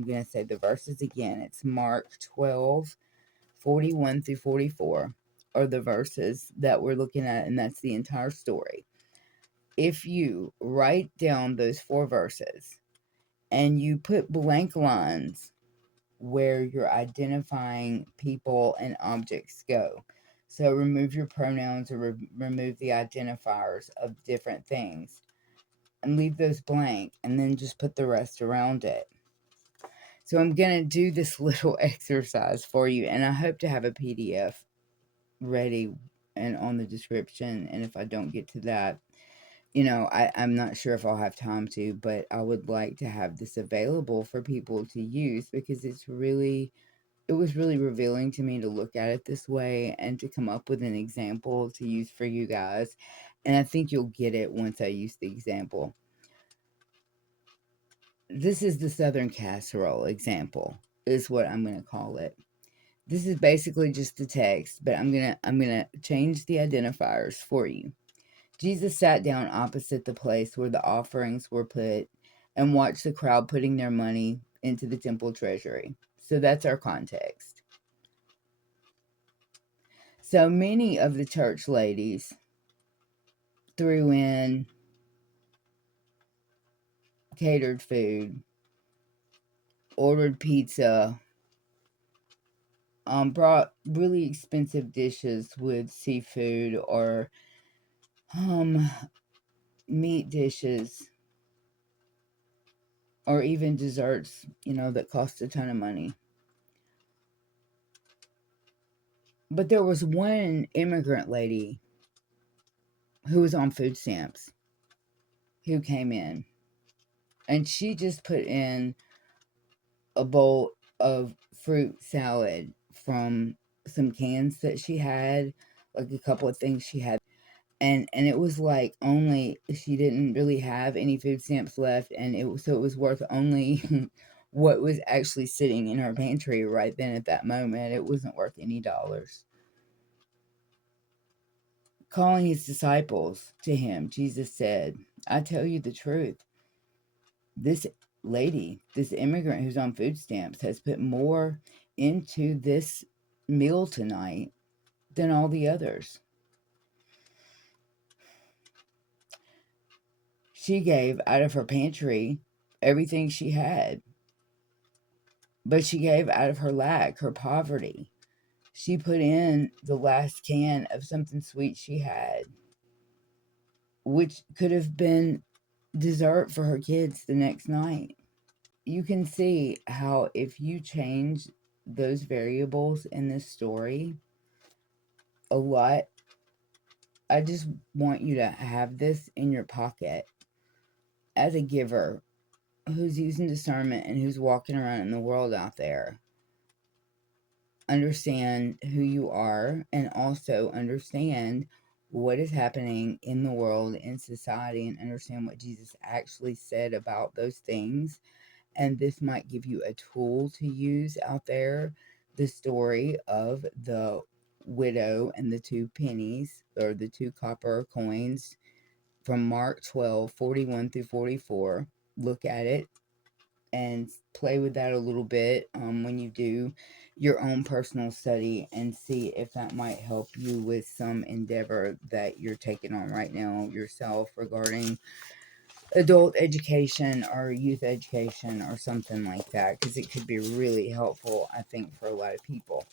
I'm going to say the verses again. It's Mark 12:41 through 44 are the verses that we're looking at, and that's the entire story. If you write down those 4 verses and you put blank lines where you're identifying people and objects go. So remove your pronouns or remove the identifiers of different things and leave those blank, and then just put the rest around it. So I'm going to do this little exercise for you, and I hope to have a PDF ready and on the description. And if I don't get to that, I'm not sure if I'll have time to, but I would like to have this available for people to use, because it was really revealing to me to look at it this way and to come up with an example to use for you guys. And I think you'll get it once I use the example. This is the Southern casserole example, is what I'm going to call it. This is basically just the text, but I'm going to change the identifiers for you. Jesus sat down opposite the place where the offerings were put and watched the crowd putting their money into the temple treasury. So that's our context. So many of the church ladies threw in catered food, ordered pizza, brought really expensive dishes with seafood or meat dishes, or even desserts, that cost a ton of money. But there was one immigrant lady who was on food stamps who came in, and she just put in a bowl of fruit salad from some cans that she had, like a couple of things she had. And it was like, only she didn't really have any food stamps left, and it was worth only what was actually sitting in her pantry right then at that moment. It wasn't worth any dollars. Calling his disciples to him, Jesus said, I tell you the truth. This lady, this immigrant who's on food stamps, has put more into this meal tonight than all the others. She gave out of her pantry everything she had, but she gave out of her lack, her poverty. She put in the last can of something sweet she had, which could have been dessert for her kids the next night. You can see how if you change those variables in this story a lot, I just want you to have this in your pocket as a giver who's using discernment and who's walking around in the world out there. Understand who you are, and also understand what is happening in the world, in society, and understand what Jesus actually said about those things. And this might give you a tool to use out there. The story of the widow and the 2 pennies, or the 2 copper coins, from Mark 12:41 through 44. Look at it and play with that a little bit when you do your own personal study, and see if that might help you with some endeavor that you're taking on right now yourself regarding adult education or youth education or something like that, because it could be really helpful, I think, for a lot of people.